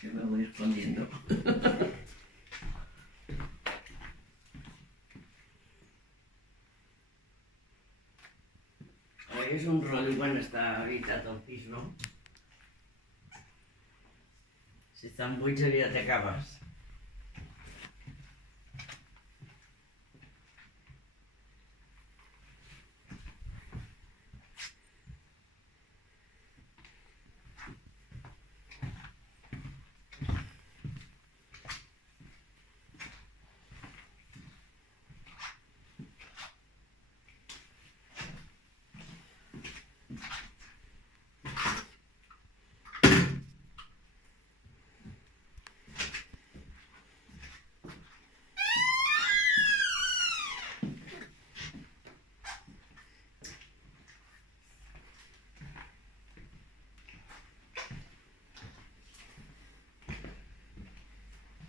Que me voy escondiendo. Hoy és un rotllo quan està habitat el pis, no? Si estan buits aviat acabes.